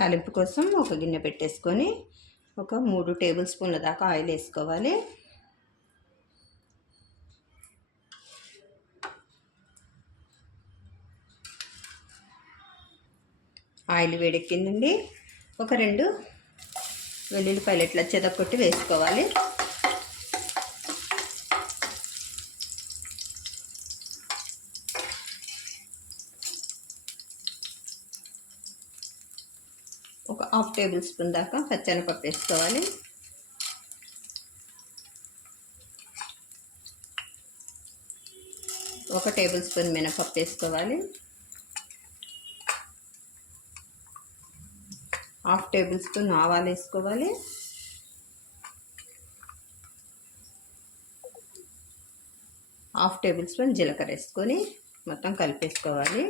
తాలింపు కోసం ఒక గిన్నె పెట్టేసుకొని ఒక 3 టేబుల్ స్పూన్ల దాకా ఆయిల్ వేసుకోవాలి. ఆయిల్ వేడెక్కిందండి. ఒక 2 వెల్లుల్లిపాయలు ఇట్లా చెదకొట్టి వేసుకోవాలి. ఒక 1/2 టేబుల్ స్పూన్ దాకా పచ్చెనపప్పు వేసుకోవాలి. ఒక టేబుల్ స్పూన్ మినపప్పు వేసుకోవాలి. 1/2 టేబుల్ స్పూన్ ఆవాలు వేసుకోవాలి. 1/2 టేబుల్ స్పూన్ జీలకర్ర వేసుకొని మొత్తం కలిపేసుకోవాలి.